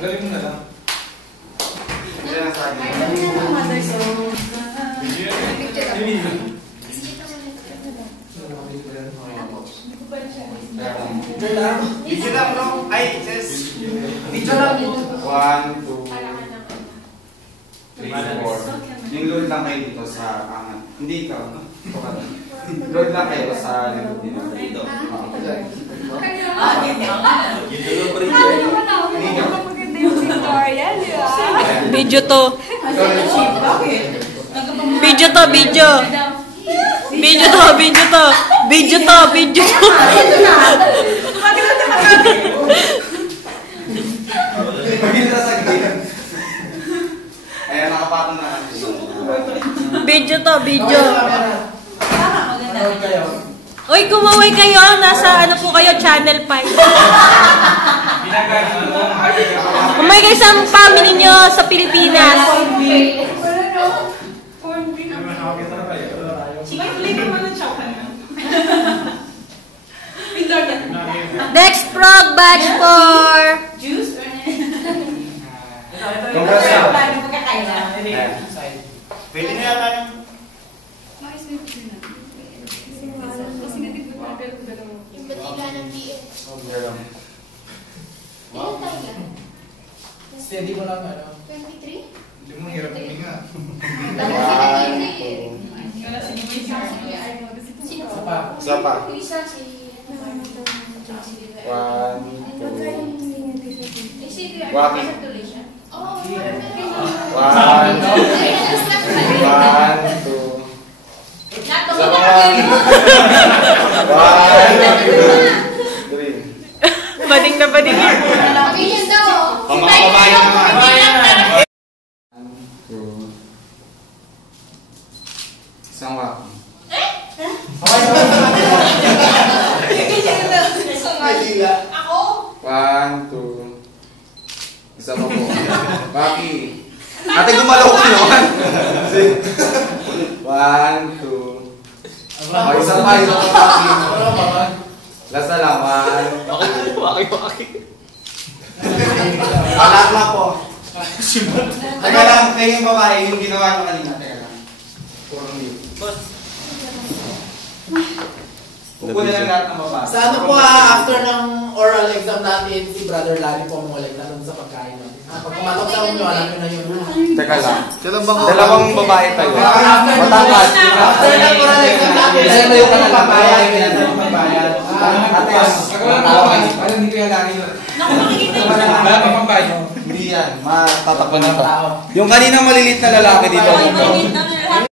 Tanggalin mo na lang. Hindi na sa akin. Video lang, no? Ay, just... Video lang. 1, 2, 3, 4. Yung load lang kayo dito sa angat. Hindi ikaw. Load lang kayo sa likod dito. Dito. Video to. Video to, video. Video to, video to. Video to, video to. Ayan, nakapatong na natin. Video to, video. Uy, kumaway kayo. Nasa ano po kayo, Channel 5. Kumaway kayo sa family nyo sa Pilipinas. Next prog batch for Juice? Pwede na yata yung... Yung batiga ng BS. Ilan tayo lang? Steady mo lang, ano? 23? Hindi mo hirap huminga. Sino pa? Isa pa. Isa si... 1, 2... Waki. 1, 2... Isa pa. 1, 2, 3. bading na bading yan. Pagigyan daw. Pamakabayan naman. 1, 2... Isang waki. Ako? 1, 2... Isa pa po. Waki. Ate, gumalaw ko naman. 1, 2... Isa pa, isa pa, Waki. Last na lang, 1, 2... Waki. Wala na po. Teka lang, kayo yung babae, yung ginawa nyo kanina. Teka lang. Puro mute. Upo na lang lahat ng babae. Sa ano po after ng oral exam natin, si Brother Larry po mong tanong sa pagkain natin. Pag kumatok sa inyo, alam nyo na yun. Teka lang. Dalawang babae tayo. Matangkad. After ng oral exam natin, Isa tayo ka ng babae. Ate, Parang hindi ko yan lagi yun. Naku, makikita yung Wala pa pang bayo. hindi yan. Matatakbo na to. Yung kanina malilit na lalaki dito. Ay, makikita na.